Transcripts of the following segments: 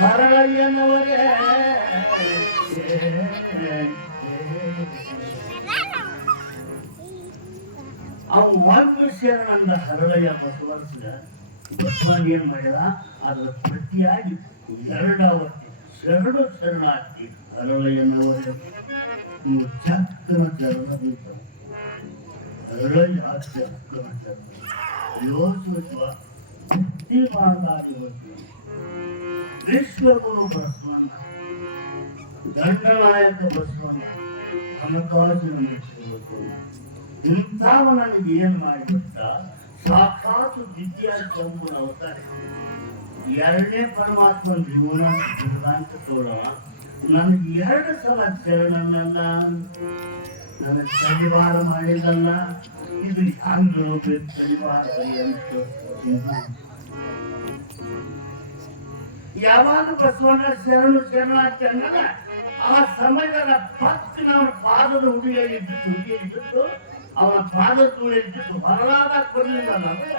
ಹರಳಯ್ಯನವರೇ ಅವು ಒಂದು ಶರಣಂದ ಹರಳಯ್ಯ ಬಸವರ್ಷ ಬಸವನ್ ಏನ್ ಮಾಡಿದ ಅದರ ಪ್ರತಿಯಾಗಿ ಎರಡಾವತ್ತಿ ಶರಣಾರ್ಥಿ ಹರಳಯ್ಯನವರೇ ನೀವು ಚಕ್ಕನ ಚರಣ ಹರಳಯ್ಯ ಚಕ್ಕನ ಚರಣ ಯೋಚಿಸುವ ಬುದ್ಧಿ ಮಾತಾಡುವುದು ವಿಶ್ವಗುರು ಬಸವಣ್ಣ ದಂಡನಾಯಕ ಬಸವಣ್ಣ ಹಣಕಾಸಿನ ಮೆಚ್ಚುವುದು ಇಂಥವ ನನಗೆ ಏನ್ ಮಾಡಿಬಿಟ್ಟ ಸಾಕ್ಷಾತ್ ವಿದ್ಯಾ ಚಂಬುನ ಅವತಾರ ಎರಡನೇ ಪರಮಾತ್ಮನ ಜೀವನ ಅಂತ ತೋಳವ ನನಗೆ ಎರಡು ಸಲ ಶರಣನಲ್ಲ ನನಗೆ ಪರಿವಾರ ಮಾಡಿದಲ್ಲ ಇದು ಹ್ಯಾಂಗ ಪರಿವಾರ ಅಂತ ಯಾವಾಗ ಬಸವಣ್ಣ ಶರಣಾರ್ಥಿ ಅನ್ನಲ್ಲ ಆ ಸಮಯದ ಭಕ್ತಿನ ಅವನ ಪಾದದ ಹುಡುಗಿಯಿದ್ದು ಅವನ ಪಾದ ತುಳಿದ್ದು ಹೊರಲಾದ ಕೊಡಲಿಲ್ಲ ಅಂದ್ರೆ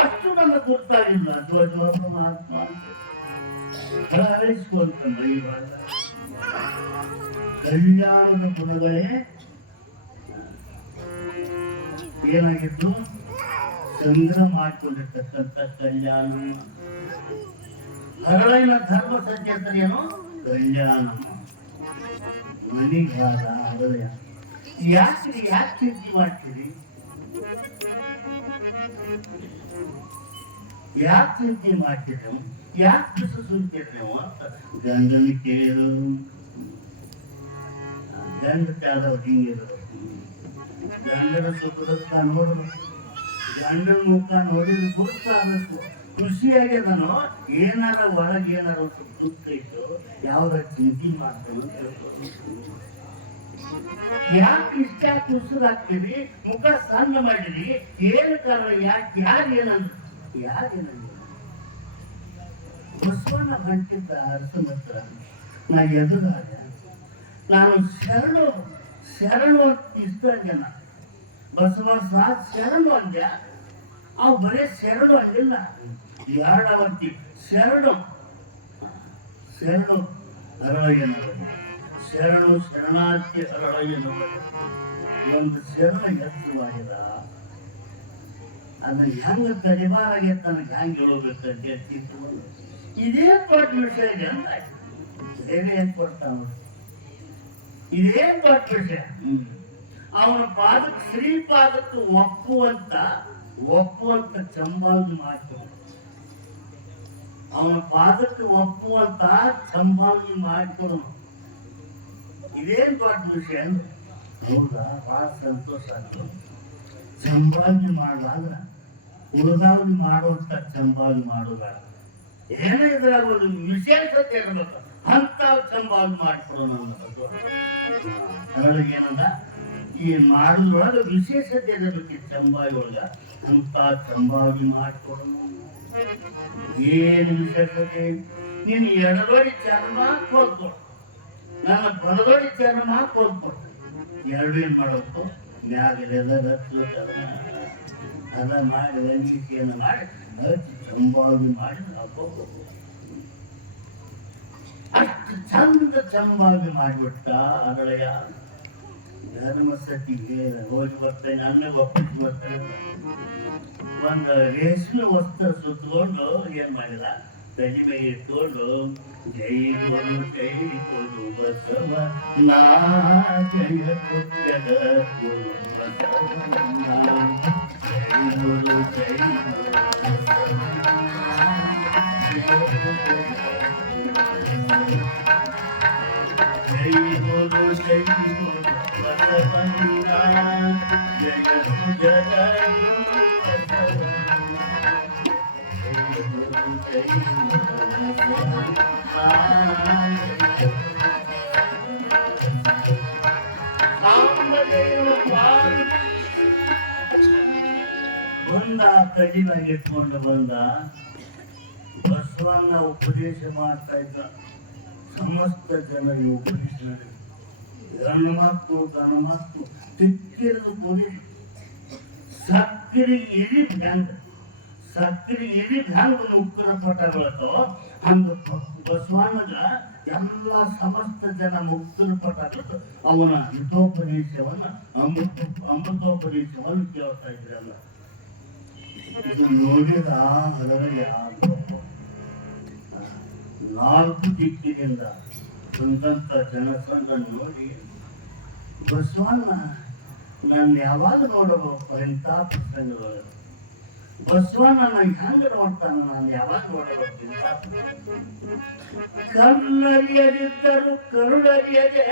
ಅಷ್ಟು ನನ್ನ ಗೊತ್ತಾಗಿಲ್ಲ ಪರಮಾತ್ಮ ಅಂತ ಹಾರೈಸ್ಕೊಂಡ್ರೆ ಇವಾಗ ಕಲ್ಯಾಣದ ಗುಣಗಳೇ ಏನಾಗಿತ್ತು ಸಂಗ್ರಹ ಮಾಡಿಕೊಂಡಿರ್ತಕ್ಕಂಥ ಕಲ್ಯಾಣಮ್ಮ ಹರಳಿನ ಧರ್ಮ ಸಂಚೇತನೇನು ಕಲ್ಯಾಣಮ್ಮ ಮನಿಗಾದ ಹರಳಯ ಯಾಕೆ ಚಿಂತೆ ಮಾಡ್ತೀರಿ ಯಾಕೆ ಚಿಂತೆ ಮಾಡ್ತೀರಿ ನೀವು ಯಾಕೆ ಬಿಸು ಸುಂತೀರಿ ನೀವು ಅಂತ ಗಂಡನ ಕೇಳು ಗಂಡ ಕಾದವ್ರು ಹಿಂಗಿರೋದು ಗಂಡನ ಸುಖ ನೋಡ್ಬೇಕು ಗಂಡನ ಮುಖ ನೋಡಿದ್ರೆ ಗೊತ್ತಾಗಬೇಕು ಖುಷಿಯಾಗ್ಯದನೋ ಏನಾರ ಒಳಗೆ ಏನಾರ ದುಃಖ ಇತ್ತು ಯಾವ್ದಾರ ಚಿಂತೆ ಮಾಡ್ತಾನೋ ಯಾಕೆ ಇಷ್ಟ ಕುಸಿದಾಗ್ತೀರಿ ಮುಖ ಸಣ್ಣ ಮಾಡಿರಿ ಏನು ಕಾರಣ ಯಾಕೆ ಯಾರೇನಂದ್ರು ಬಸವಣ್ಣ ಗಂಟಿದ್ದ ಅರಸನ ಹತ್ರ ನಾ ಎದುರಾಗ ನಾನು ಶರಣು ಇಷ್ಟ ಜನ ಬಸವ ಸಾತ್ ಶರಣು ಅಂದ್ಯ ಅವು ಬರೀ ಶರಣು ಅಂದಿಲ್ಲ ಎರಡವತ್ತಿ ಶರಣು ಹರಳಯ್ಯನವರು ಶರಣಾರ್ಥಿ ಹರಳಯ್ಯನವರು ಒಂದು ಶರಣ ಎತ್ತು ಮಾಡಿದ ಅದನ್ನ ಹೆಂಗ ಕಡಿಬಾರಾಗೈತೆ ನನಗೆ ಹೆಂಗೆ ಹೇಳ್ಬೇಕಂತ ಹೇಳ್ತಿತ್ತು ಇದೇ ದೊಡ್ಡ ವಿಷಯ ಇದೆ ಅಂತ ಬೇರೆ ಏನ್ ಕೊಡ್ತಾವ ಇದೇ ದೊಡ್ಡ ವಿಷಯ ಅವನ ಪಾದಕ್ಕೆ ಶ್ರೀಪಾದಕ್ಕೆ ಒಪ್ಪುವಂತ ಚಂಬಾಗಿ ಮಾಡ್ತಾನೆ ಅವನ ಪಾದಕ್ಕೆ ಒಪ್ಪುವಂತ ಚಂಬಾಗಿ ಮಾಡ್ಕೊಡು ಇದೇನ್ ದೊಡ್ಡ ವಿಷಯ ಅಂದ್ರೆ ಹೌದಾ ಬಹಳ ಸಂತೋಷ ಆಗ್ತದೆ ಚಂಬಾಗಿ ಮಾಡಲಾದ್ರ ಉಳಿದವ್ರಿಗೆ ಮಾಡುವಂತ ಚಂಬಾಗಿ ಮಾಡೋದಾರ ಏನೇ ಇದ್ರಾಗ ಒಂದು ವಿಶೇಷತೆ ಇರಬೇಕು ಅಂತ ಚಂಬಾಗಿ ಮಾಡ್ಕೊಡೋಣ ಅನ್ನೋದು ಏನಂದ ಈ ಮಾಡೋದ್ರೊಳಗೆ ವಿಶೇಷತೆ ಇರಬೇಕು ಚಂಬಾಗಿ ಒಳಗ ಅಂತ ಚಂಬಾಗಿ ಮಾಡ್ಕೊಡೋಣ ಏನು ವಿಶೇಷತೆ ನೀನು ಎಡದೋಡಿ ಚರ್ಮ ಕೊಡ್ತು ನನ್ನ ಬಲದೋಡಿ ಚರ್ಮ ಕೊಡ್ಕೊಟ್ಟು ಎರಡು ಏನ್ ಮಾಡಬೇಕು ಮ್ಯಾಗಲೆಲ್ಲ ರತ್ತು ಅದ ಮಾಡಿ ವಂಚಿಕೆಯನ್ನು ಮಾಡಿ ಚಂಬಾಗಿ ಮಾಡಿ ಹಾಕೋಬೇಕು ಅಷ್ಟು ಚಂದ ಚಂಬಾಗಿ ಮಾಡಿಬಿಟ್ಟ ಹರಳಯ್ಯ ಧರ್ಮಸತಿಗೆ ಹೋಗಿ ಬರ್ತೇನೆ ನನ್ನ ಒಪ್ಪಿಸಿ ಬರ್ತೇನೆ ಒಂದು ರೇಷ್ಮೆ ವಸ್ತ್ರ ಸುತ್ತಕೊಂಡು ಏನ್ ಮಾಡಿದ ತಲೆ ಮೇಲೆ ಇಟ್ಕೊಂಡು ಜೈ ಕೊಡು ಬಸವ ನಾ ಜಯ ಕೊಡು ಬಸವ ಜೈ ಗುರು ಜೈ ಗುರು ಬಸವಣ್ಣ ಜಯ ಜಯ ಬಂದ ಕಡಿಮೆಗೆ ಇಟ್ಕೊಂಡು ಬಂದ ಬಸವಣ್ಣ ಉಪದೇಶ ಮಾಡ್ತಾ ಇದ್ದ ಸಮಸ್ತ ಜನರಿಗೆ ಉಪದೇಶ ಹೆಣ್ಣು ಮಕ್ಕಳು ಗಂಡು ಮಕ್ಕಳು ತಿಕ್ಕಿರೋದು ಪೊಲೀಸ್ ಸಕ್ಕರೆ ಇಳಿ ಹ್ಯಾಂಗ ಉತ್ತರ ಪಟ ಬೆಳತೋ ಹಂಗ ಬಸವಣ್ಣಗ ಎಲ್ಲ ಸಮಸ್ತ ಜನ ಮುಕ್ತರು ಪಟ್ಟಾಗ ಅವನ ಅಮೃತೋಪದೇಶವನ್ನು ಕೇಳ್ತಾ ಇದ್ರಲ್ಲ. ಇದು ನೋಡಿದ ಯಾರು ನಾಲ್ಕು ದಿಕ್ಕಿನಿಂದ ಬಂದಂತ ಜನಸಂಘ ನೋಡಿ ಬಸವಣ್ಣ ನಾನು ಯಾವಾಗ ನೋಡಬೇಕು ಇಂಥ ಪ್ರಸಂಗಗಳು, ಬಸವಣ್ಣ ನಂಗೆ ಹೆಂಗ ನೋಡ್ತಾನ, ನಾನು ಯಾವಾಗ ನೋಡಬೇಕು ಇಂಥ ಕಲ್ಲರಿಯದಿದ್ದರು ಕರುಳರಿಯದೆ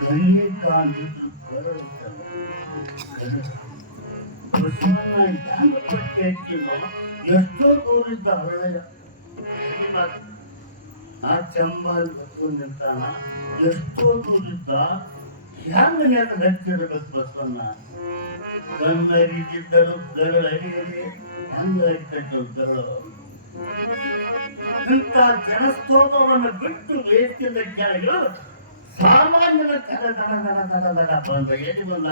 ಕಣ್ಣಿ ಕಾಣಿದ್ರು ಕರುಳು ಬಸವಣ್ಣ ಹೆಂಗ ಪಟ್ಟಿ ಹಚ್ಚಿಲ್ಲ. ಎಷ್ಟೋ ದೂರಿದ್ದ ಹಳ್ಳೆಯ ಆ ಚಂಬಲ್ ನಿಂತಾನ, ಎಷ್ಟೋ ದೂರಿದ್ದ ಹೆಂಗ ನೆನ ಹಚ್ಚಿರ್ಬೇಕು ಬಸವಣ್ಣ. ಕಣ್ಣರಿದ್ದರು ಗರಳರಿಯಲಿ ಹೆಂಗ ಹಚ್ಚಿದ್ರು ಗರಳು. ಇಂಥ ಜನಸ್ತೋಮವನ್ನು ಬಿಟ್ಟು ವೇದಿಕೆಯಿಂದ ಕೆಳಗೆ ಸಾಮಾನ್ಯನ ದಡ ದಡ ದಡ ದಡ ದಡ ಬಂದ. ಎಲ್ಲಿ ಬಂದ?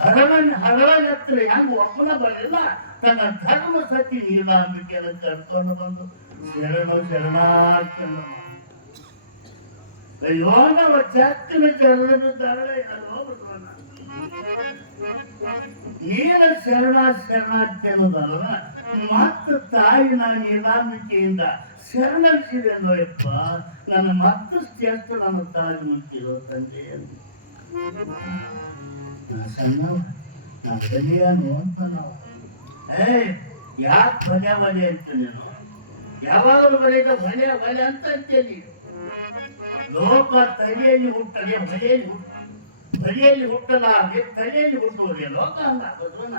ಹರಳನ ಹತ್ರ ಹೆಂಗ ಒಪ್ಪನ ಬರಲಿಲ್ಲ, ತನ್ನ ಧರ್ಮ ಸತಿ ನೀಲಾಂಬಿಕೆಯನ್ನು ಕರ್ಕೊಂಡು ಬಂದು ಶರಣಾರ್ಥನ ಯೋಗವ ಚಕ್ಕಿನ ಚರಣಿದ್ದಾಳೆ. ನೀನು ಶರಣಾರ್ಥಿ ಅನ್ನೋದಲ್ಲ, ಮತ್ತು ತಾಯಿ ನಾನು ನೀಲಾಂಬಿಕೆಯಿಂದ ಶರಣರಿಸಿದೆ ಅನ್ನೋಯಪ್ಪ. ನನ್ನ ಮತ್ತು ಶ್ರೇಷ್ಠ ನನ್ನ ತಾಯಿ ಮುಟ್ಟಿರೋ ತಂದೆ ಸಣ್ಣವ ನಾ ಬಲಿಯಾನು ಅಂತ ನಾವು ಯಾಕೆ ಬಲೆ ಬಲೆ ಅಂತ ನೀನು ಯಾವಾಗಲೂ ಬರೆದ ಬಲೆ ಬಲೆ ಅಂತ ಅಂತೇಳಿ. ಲೋಕ ತಲೆಯಲ್ಲಿ ಹುಟ್ಟದೆ ಬಲಿಯಲ್ಲಿ ಹುಟ್ಟಲಾಗೆ ತಲೆಯಲ್ಲಿ ಹುಟ್ಟುವುದೇ ಲೋಕ ಅಲ್ಲ. ಬಸವಣ್ಣ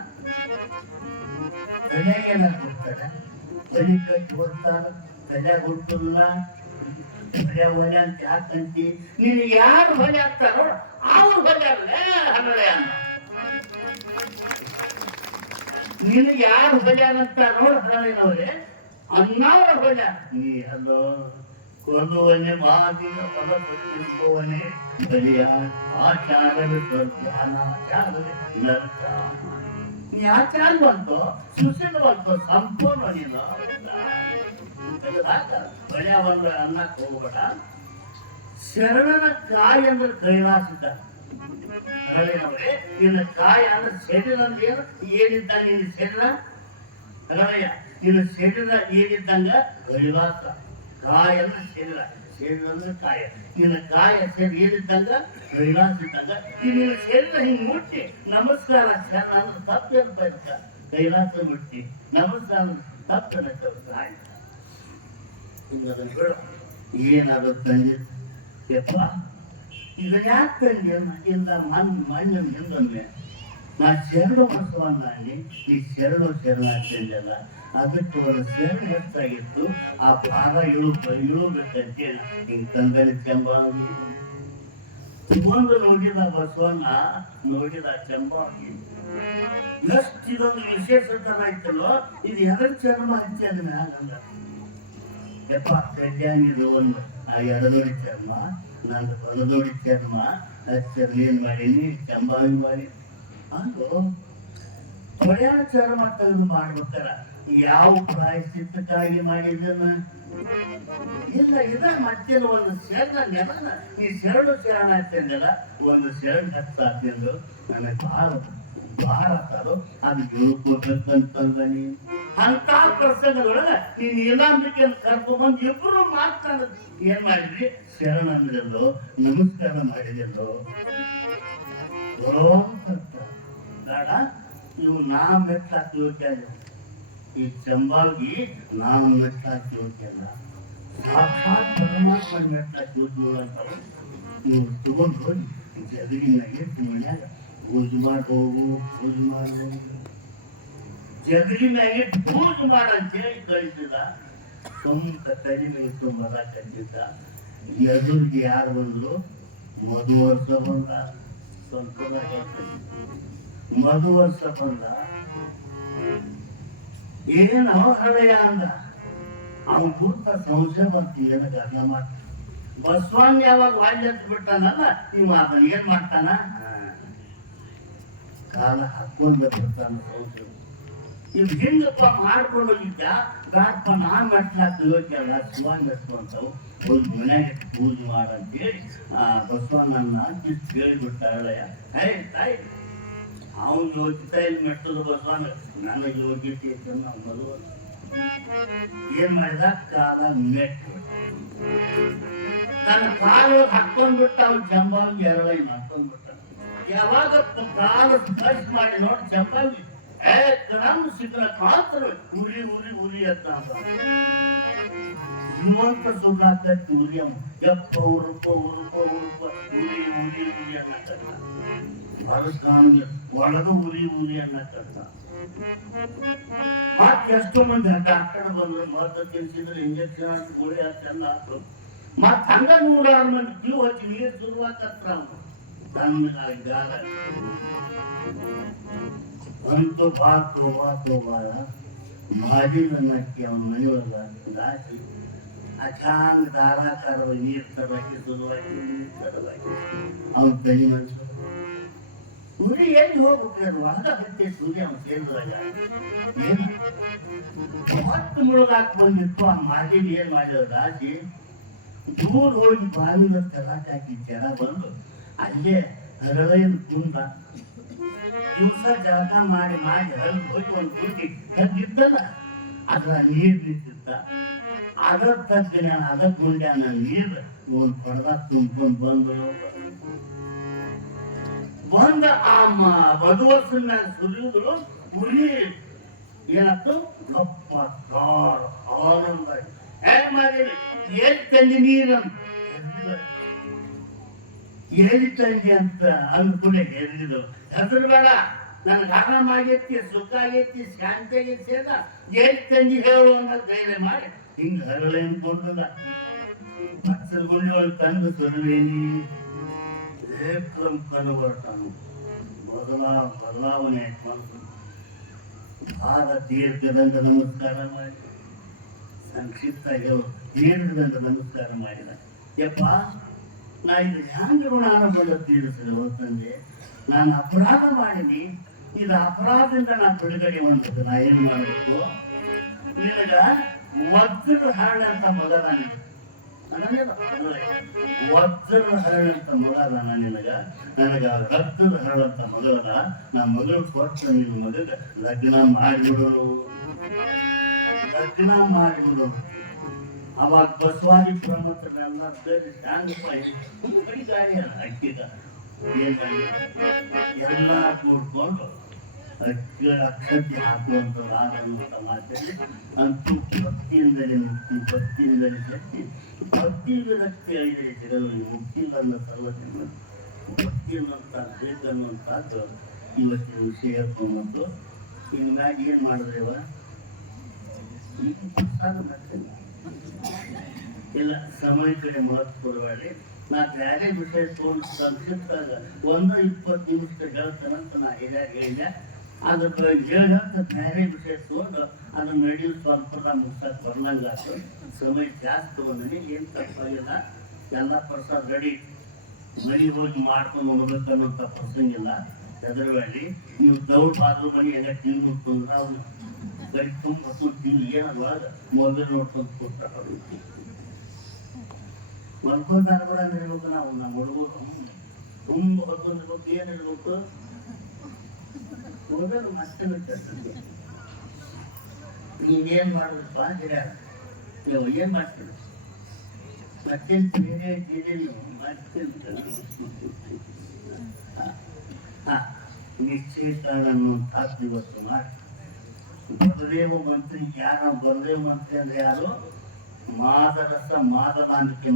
ತಲೆಗೇನಾದ್ರು ಹುಡ್ತಾರೆ, ತಲೆ ಕಟ್ಟಿ ಹೊಡ್ತಾರ, ತಲೆಯಾಗ ಹುಟ್ಟಲ್ಲ. ಬಲೆ ಹೊಲೆ ಅಂತ ಯಾಕಂತಿ? ನೀನು ಯಾರು ಹೊಲೆ ಆಗ್ತಾರೋ ಅವ್ರು ಹೊಲೆ ಅಲ್ಲೇ ಹರಳೆ ಅನ್ನ. ನಿನಗೆ ಯಾರು ಹೊಲೆ ಅಂತ ನೋಡು ಹರಳಿನವರೇ ಅನ್ನವರ ಹೊಲೆ. ನೀ ಅಲ್ಲೋ ಕೊಲ್ಲುವನೆ ಮಾದಿನ ಫಲ ಪಟ್ಟಿರುವವನೇ ಬಲಿಯ ಆಚಾರವೇ ಅನಾಚಾರವೇ ನರ್ಕ. ನೀ ಆಚಾರ ಬಂತು, ಸುಶೀಲ ಬಂತು, ಸಂಪೂರ್ಣ ನೀನು ಬಳಿಯ ಒಂದು ಅನ್ನಕ್ಕೆ ಹೋಗ್ಬೇಡ. ಶರಣನ ಕಾಯಿ ಅಂದ್ರೆ ಕೈಲಾಸಿದ್ದ ಹರಳಿನವರೇ. ನಿನ್ನ ಕಾಯಿ ಅಂದ್ರೆ ಶರೀರ ಅಂದ್ರೆ ಏನು? ಏನಿದ್ದ ನಿನ್ನ ಶರೀರ ಹರಳಯ್ಯ, ನಿನ್ನ ಶರೀರ ಏನಿದ್ದಂಗ ಕೈಲಾಸ. ಕಾಯ ಅಂದ್ರೆ ಶರೀರ, ಶರೀರ ಅಂದ್ರೆ ಕಾಯ. ನಿನ್ನ ಕಾಯ ಶರೀರ ಏನಿದ್ದಂಗ ಕೈಲಾಸ ಇದ್ದಂಗ. ಈ ನಿನ್ನ ಶರೀರ ಹಿಂಗ್ ಮುಟ್ಟಿ ನಮಸ್ಕಾರ ಶರಣ ಅಂದ್ರೆ ತಪ್ಪು ಅಂತ ಇರ್ತ. ಕೈಲಾಸ ಮುಟ್ಟಿ ನಮಸ್ಕಾರ ತಪ್ಪನ ಆಯ್ತು. ಹಿಂಗದನ್ನ ಬಿಡು. ಏನಾದ್ರು ತಂದೆ ಯಪ್ಪ ಇದನ್ನ ಯಾಕೆ ತಂದೆ ಇಲ್ಲ ಮಣ್ಣಿನ ಹಿಂದೊಮ್ಮೆ ನಾ ಶರಣ ಬಸವಣ್ಣಿ ಈ ಶರಣಾರ್ಥಿಯಲ್ಲ. ಅದಕ್ಕೆ ಒಂದು ಶರಣ ಹೆಚ್ಚಾಗಿತ್ತು. ಆ ಭಾರ ಇಳುಬೇಕಂತೆ ಹಿಂಗ್ ತಂದಲ್ಲಿ ಚಂಬಾಗಿ ತಗೊಂಡು ನೋಡಿದ ಬಸವಣ್ಣ, ನೋಡಿದ ಚಂಬಾಗಿ ಎಷ್ಟು ಇದೊಂದು ವಿಶೇಷ ತರ ಐತಲ್ಲೋ. ಇದು ಎರಡು ಚರ್ಮ ಹಚ್ಚಿ ಅದನ್ನ ಹಂಗಂದ ಯಪ್ಪ ಕಲ್ಯಾಣಿದು ಒಂದು ಎಡದೋಡಿ ಚರ್ಮ, ನಂದು ಬಲದೋಡಿ ಚರ್ಮ ಹಚ್ಚರ್ ಏನ್ ಮಾಡೀನಿ ಚಂಬಾಗಿ ಮಾಡಿ ಅದು ತೊಳೆಯ ಚರ್ಮ ತೆಗೆದು ಮಾಡ್ಬೇಕಾರ. ಯಾವ ಪ್ರಾಯಶ್ಚಿತ್ತಕ್ಕಾಗಿ ಮಾಡಿದನ ಇಲ್ಲ. ಇದ ಮತ್ತೆ ಒಂದು ಶರಣ ನೆಲನ ಈ ಶರಣಾರ್ಥಿಯಲ್ಲ ಒಂದು ಶರಣ ಹತ್ತಾದ್ರು ನನಗೆ ಭಾರ ತರೋ ಅದು ಹೇಳ್ಕೊಬೇಕಂತಂದನಿ. ಅಂತ ಪ್ರಸಂಗದೊಳಗ ಈ ನೀಲಾಂಬಿಕೆಯನ್ನು ಕರ್ಕೊಂಡ್ಬಂದು ಇಬ್ರು ಮಾತಾಡ ಏನ್ ಮಾಡಿದ್ರಿ? ಶರಣ ಅಂದ್ರಲ್ಲೋ, ನಮಸ್ಕಾರ ಮಾಡಿದೆಲ್ಲೋ ಬೇಡ. ಇವು ನಾ ಮೆಟ್ಲಾಕಿ ಯೋಗ್ಯ, ಈ ಚಂಬಾಗಿ ನಾನು ಮೆಟ್ಲಾಕಿ ಯೋಗ್ಯಲ್ಲ. ಸಾಕ್ಷಾತ್ ಪರಮಾತ್ಮ ಮೆಟ್ಲಾಕಿ ಯೋಗ್ಯ ಅಂತ ಇವ್ರು ತಗೊಂಡು ಹೋಗಿ ಜಗರಿನಾಗೆ ಮನ್ಯಾಗ ಪೂಜೆ ಮಾಡಿ ಹೋಗು, ಪೂಜೆ ಮಾಡಿ ಹೋಗು, ಜಗರಿನಾಗೆ ಪೂಜೆ ಮಾಡಂತೇಳಿ ಕಳಿಸಿದ. ಸ್ವಂತ ಕಡಿಮೆ ತುಂಬ ಕಟ್ಟಿದ್ದ. ಎದುರಿಗೆ ಯಾರು ಬಂದ್ರು? ಮಧುವರ್ಷ ಬಂದ. ಸಂತೋಷ ಮಧುವರ್ಷ ಬಂದ. ಏನೋ ಹಳೆಯ ಅಂದ. ಅವನು ಕೂತ ಸಂಶಯ ಬಂತು, ಏನಕ್ಕೆ ಅರ್ಥ ಮಾಡ್ತ. ಬಸವಣ್ಣ ಯಾವಾಗ ವಾಲ್ಯ ಬಿಟ್ಟಾನಲ್ಲ, ನೀವು ಅದನ್ನ ಏನ್ ಮಾಡ್ತಾನ? ಕಾಲ ಹಾಕೊಂಡು ಬರ್ತಾನೆ ಸಂಸರು. ಇವ್ ಹಿಂಗಪ್ಪ ಮಾಡ್ಕೊಂಡು ಇದ್ದ ಗಾಡ್ಪ ನಾನ್ ಮಾಡ್ಲಾಕ ಯೋಗ್ಯ ಅಲ್ಲ ಶಿವಾನ್ ನಡೆಸುವಂತವು ಹೋಗಿ ಮನೆಗೆ ಪೂಜೆ ಮಾಡಂತೇಳಿ ಬಸವಣ್ಣನ ಕೇಳಿಬಿಟ್ಟಾಳಯ್ಯ. ತಾಯಿ ಅವನ್ ಯೋಗ್ಯತೆ ಇಲ್ಲಿ ಮೆಟ್ಟದ ಬಸವಣ್ಣ ನನಗೆ ಯೋಗ್ಯತೆ ನಾವು ಮದುವೆ ಏನ್ ಮಾಡಿದ ಕಾಲ ಮೆಟ್ಟು ನನ್ನ ಕಾಲ ಹಾಕೊಂಡ್ಬಿಟ್ಟ ಅವ್ನು ಜಂಬಾವಿ ಎರಳೈ ಹಾಕೊಂಡ್ಬಿಟ್ಟ. ಯಾವಾಗ ಕಾಲ ಸ್ಪರ್ಶ ಮಾಡಿ ನೋಡಿ ಜಂಬಾವಿ ನಮ್ಮ ಸಿಕ್ಕನ ಕಾತರು ಉರಿ ಉರಿ ಉರಿ ಅಂತ ಜೀವಂತ ಸುಳ್ಳಾಕತ್ತಿ ಉರಿ ಅಮ್ಮ ಎಪ್ಪ ಉರುಪ ಉರುಪ ಉರುಪ ಉರಿ ಉರಿ ಉರಿ ಅನ್ನಕತ್ತ ಹೊರಗಾಂಗ ಒಳಗ ಉರಿ ಉರಿ ಅನ್ನಕತ್ತ. ಮತ್ ಎಷ್ಟೋ ಮಂದಿ ಡಾಕ್ಟರ್ ಬಂದ್ರು ಮದ್ದು ತಿನ್ಸಿದ್ರು ಇಂಜೆಕ್ಷನ್ ಗೋಳಿ ಹಾಕ್ತಲ್ಲ ಆತು ಮತ್ ಹಂಗ 106 ಮಂದಿ ಕ್ಯೂ ಹಚ್ಚಿ ನೀರು ಶುರುವಾಕತ್ರ ಅವ್ನು ತಣ್ಣಗಾಗ ಅಂತೂ ಬಾ ತೋಬಾ ಮಾಡಿದ ನಕ್ಕಿ ಅವನ ಮನೆಯೊಳಗ ದಾಟಿ ಅಚಾಂಗ್ ಧಾರಾಕಾರವಾಗಿ ನೀರು ತರವಾಗಿ ಶುರುವಾಗಿ ನೀರು ತರವಾಗಿ ಅವನ ತನಿ ಮನಸ್ಸು ಉರಿ ಎಲ್ಲಿ ಹೋಗ್ಬೇಕು ಒಳಗ ಹತ್ತಿ ಸೂರ್ಯ ಅವನು ಸೇರಿದಾಗ ಏನ ಹೊತ್ತು ಮುಳುಗಾಕ್ ಬಂದಿತ್ತು ಆ ಮಾಡಿದ ಏನ್ ಮಾಡಿದ ರಾಜಿ ದೂರ ಹೋಗಿ ಬಾವಿನ ತಲಾಕ್ ಹಾಕಿ ಜನ ಬಂದು ಅಲ್ಲೇ ಹರಳೆಯ ಕುಂದ ದಿವಸ ಜಳಕ ಮಾಡಿ ಹರಿದು ಹೋಗಿ ಒಂದು ಕುಂಟಿ ತಗ್ಗಿದ್ದಲ್ಲ ಅದ್ರ ನೀರ್ ನಿಂತಿದ್ದ ಅದ್ರ ತಗ್ಗಿನ ಅದ ಗುಂಡ್ಯಾನ ನೀರು ಒಂದು ಪಡ್ದ ತುಂಬ್ಕೊಂಡು ಬಂದ ಆ ಬದುವರ್ಸನ್ನ ಸುರಿಯುದ್ರು ಉರಿ ಏನಾಯ್ತು ಕಪ್ಪ ಕಾರ್ ಆನಂದ ಮಾಡಿ ಏನ್ ತಂದಿ ನೀರನ್ನು ಏರಿ ತಂದಿ ಅಂತ ಅಂದ್ಕೊಂಡೆ ಹೇಳಿದ್ರು. ಹೆಸರು ಬೇಡ ನನ್ಗೆ ಆರಾಮ ಆಗೈತಿ ಸುಖ ಆಗೈತಿ ಶಾಂತಿ ಆಗೈತಿ ಅಲ್ಲ ಏನ್ ತಂದಿ ಹೇಳು ಅನ್ನೋ ಧೈರ್ಯ ಮಾಡಿ ಹಿಂಗ ಹರಳೆ ಅನ್ಕೊಂಡದ ಮತ್ಸರ ಗುಂಡಿ ಒಳಗೆ ತಂದು ಸುರುವೇನಿ ಕನು ಬರ್ತಾನು ಬದಲಾವಣೆ ಆಯ್ತು. ಭಾಗ ದೀರ್ಘದಂಡ ನಮಸ್ಕಾರ ಮಾಡಿ ಸಂಕ್ಷಿಪ್ತ ದೀರ್ಘದಂಡ ನಮಸ್ಕಾರ ಮಾಡಿದ. ಯಪ್ಪ ನಾ ಇದು ಹ್ಯಾಂಗ ಋಣಾನುಬಂಧ ತೀರಿಸಿದೆ ಹೊತ್ತಂದೆ ನಾನು ಅಪರಾಧ ಮಾಡಿನಿ ಇದು ಅಪರಾಧದಿಂದ ನಾನು ಬಿಡುಗಡೆ ಹೊಂದಿದ್ದು ನಾ ಏನ್ ಮಾಡಬೇಕು ನಿನಗ ವಜ್ರದ ಹರಳಂತ ಮಗದಾನೆ ವಜ್ರದ ಹರಳಂತ ಮಗದಾನ ನಿನಗ ನನಗ ರಕ್ತದ ಹರಳಂತ ಮಗದ ನಾ ಮಗಳು ಕೊಟ್ಟ ನೀನು ಮಗಗ ಲಗ್ನ ಮಾಡಿಬಿಡು ಅವಾಗ ಬಸವಾದಿ ಪ್ರಮುಖರೆಲ್ಲ ಸೇರಿ ಗಾಡಿ ಅಕ್ಕಿದ ಎಲ್ಲ ಕೂಡ್ಕೊಂಡು ಅಕ್ಷತೆ ಹಾಕುವಂತ ಮಾತಲ್ಲಿ ಅಂತೂ ಭಕ್ತಿಯಿಂದಲೇ ಮುಕ್ತಿ ಭಕ್ತಿಯಿಂದಲೇ ಶಕ್ತಿ ಭಕ್ತಿಯಿಂದ ಶಕ್ತಿ ಐದೇ ಜಗದಲ್ಲಿ ಮುಕ್ತಿ ಇಲ್ಲ ಸರ್ವತಿಲ್ಲ ಭಕ್ತಿಯನ್ನುವಂತ ಬೇಕನ್ನುವಂತದ್ದು ಇವತ್ತಿನ ವಿಷಯ ಮತ್ತು ಹಿಂಗಾಗಿ ಏನ್ ಮಾಡಿದ್ರೇವ ಇಲ್ಲ ಸಮಯ ಕಡೆ ಮಹತ್ವ ಕೊಡಬೇಡಿ ನಾ ಬೇರೆ ವಿಷಯ ತೋರಿಸ್ ಸಂಕ್ಷಿಪ್ತಾಗ 1-20 ನಿಮಿಷ ಹೇಳ್ತಾನಂತ ನಾ ಹೇಳಿದೆ ಅದ್ರ ಹೇಳ್ತ ಬೇರೆ ವಿಷಯ ತಗೊಂಡು ಅದನ್ನ ನಡೆಯೋ ಸ್ವಲ್ಪ ಮುಗ್ಸಕ್ ಬರ್ಲಂಗಾತು ಸಮಯ ಜಾಸ್ತಿ ತಗೊಂಡಿನಿ ಏನ್ ತಪ್ಪಾಗಿಲ್ಲ ಎಲ್ಲ ಪ್ರಸಾದ ರೆಡಿ ಮನೆ ಹೋಗಿ ಮಾಡ್ಕೊಂಡು ಹೋಗ್ಬೇಕನ್ನೋಂಥ ಪ್ರಸಂಗಿಲ್ಲ ಹೆದರಬೇಡಿ ನೀವು ದೌಡ್ ಬಾದ್ರು ಮನೆ ಎಲ್ಲ ಟಿವಿ ನೋಡ್ಕೊಂಡ್ರೆ ಅವ್ನು ಗಡಿ ತುಂಬ ಟಿವಿ ಏನದ ಮೊಬೈಲ್ ನೋಡ್ಕೊಂಡು ಕೊಟ್ಟ ಮಲ್ಕೊಂಡಾರ ಕೂಡ ಹೇಳ್ಬೇಕು ನಾವು ನಮ್ಮ ಹುಡುಗರು ತುಂಬ ಹೊತ್ತೊಂದಿರ್ಬೇಕು ಏನ್ ಹೇಳ್ಬೇಕು ಹೋಗೋದು ಮತ್ತೆ ನೀವೇನ್ ಮಾಡಿದ್ರಪ್ಪ ಹಿರಿಯಾರ ನೀವು ಏನ್ ಮಾಡ್ತೀರಿ ಮತ್ತೇನ್ ಬೇರೆ ಬೇರೆ ನಿಶ್ಚಯಿತ ಅನ್ನುವಂಥದ್ದು ಇವತ್ತು ಮಾಡಿ ಬಲದೇವ ಮಂತ್ರಿ ಯಾರ ಬಲದೇವ ಮಂತ್ರಿ ಅಂದ್ರೆ ಯಾರು ಮಾದರಸ ಮಾದಲಾಂಬಿಕೆ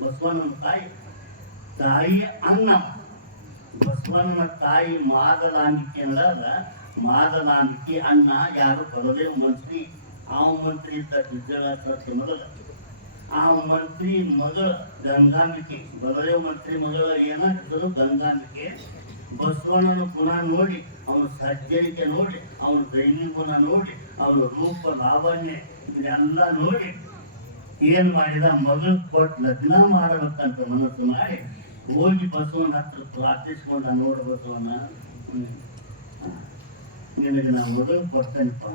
ಬಸವಣ್ಣನ ತಾಯಿ ಅನ್ನ ಬಸವಣ್ಣನ ತಾಯಿ ಮಾದಲಾಂಬಿಕೆ ಅಂದಾಗ ಮಾದಲಾಂಬಿಕೆ ಅನ್ನ ಯಾರು ಬಲದೇವ ಮಂತ್ರಿ ಆ ಮಂತ್ರಿ ಇದ್ದ ವಿದ್ಯಾರ್ಥಿ ಮೊದಲ ಆ ಮಂತ್ರಿ ಮಗಳ ಗಂಗಾಂಬಿಕೆ ಬಲದೇವ ಮಂತ್ರಿ ಮಗಳ ಏನ ಹೆಸರು ಗಂಗಾಂಬಿಕೆ ಬಸವಣ್ಣನ ಗುಣ ನೋಡಿ ಅವನ ಸಜ್ಜನಿಕೆ ನೋಡಿ ಅವನ ದೈವಿ ಗುಣ ನೋಡಿ ಅವನ ರೂಪ ಲಾವಣ್ಯ ಇದೆಲ್ಲ ನೋಡಿ ಏನ್ ಮಾಡಿದ ಮಗಳು ಕೊಟ್ಟು ಲಗ್ನ ಮಾಡಬೇಕಂತ ಮನಸ್ಸು ಮಾಡಿ ಹೋಗಿ ಬಸವನ ಹತ್ರ ಪ್ರಾರ್ಥಿಸ್ಕೊಂಡ ನೋಡ ಬಸವಣ್ಣ ನಿನಗೆ ನಾನು ಮೊದಲು ಕೊಡ್ತೇನಪ್ಪ,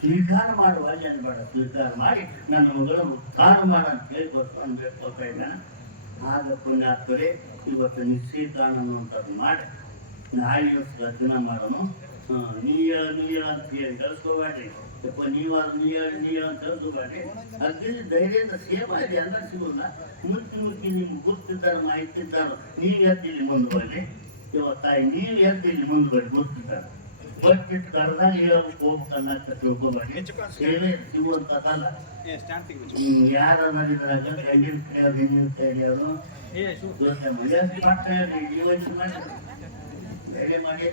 ಸ್ವೀಕಾರ ಮಾಡುವ ಏನು ಬೇಡ, ಸ್ವೀಕಾರ ಮಾಡಿ ನನ್ನ ಮಗಳನ್ನು ಉದ್ಧಾರ ಮಾಡ ಅಂತ ಹೇಳಿ ಬರ್ಕೊಂಡು ಬೇಡ್ಕೊಳ್ತಾ ಇದ್ದಾನೆ. ಆಗ ಪುಣ್ಯಾತ್ಮರೇ ಇವತ್ತು ನಿಶ್ಚೀಕರಣ ಅನ್ನುವಂಥದ್ದು ಮಾಡಿ ನಾಳೆ ದಿನ ಮಾಡೋಣ. ನೀ ಹೇಳ ಅಂತ ಹೇಳಿ ಕಳ್ಸ್ಕೋಬೇಡ್ರಿ, ನೀವು ಅಂತ ಕಳ್ಸ್ಕೋಬೇಡ್ರಿ. ಅಗ್ನಿ ಧೈರ್ಯದಿಂದ ಸೇವಾ ಇದೆ ಅಂದ್ರೆ ಸಿಗೋಲ್ಲ. ಮುಚ್ಚಿ ನಿಮ್ಗೆ ಗೊತ್ತಿದ್ದಾರೆ, ಮಾಹಿತಿ ಇದ್ದಾರೆ, ನೀವು ಎದ್ದಿಲ್ಲಿ ಮುಂದೆ ಬರ್ರಿ. ಇವತ್ತಾಯಿ ನೀವು ಎದ್ದಿಲ್ಲಿ ಮುಂದೆ ಬರ್ರಿ, ಗೊತ್ತಿದ್ದಾರೆ ಬರ್ತಿಟ್ಟು ಕರೆದಾಗ ಹೇಳೋಕೆ ಹೋಗ್ಬೇಕನ್ನಕ್ಕೆ ತಿಳ್ಕೊಬೇಡಿ. ಸೇವೆ ಸಿಗುವಂಥದ್ದಲ್ಲ. ಯಾರು ಅನ್ನೋದಿದ್ರಾಗ ಗಂಡಿನ ಕೈಯವ್ರು ಹೆಣ್ಣಿನ ಕೈಯವರು ಯೋಚನೆ ಮಾಡಿ ಮಾಡ್ತಾ ಇರ್ರಿ. ಈ ವಯಸ್ಸು ಮಾಡಿ ಧೈರ್ಯ ಮಾಡಿ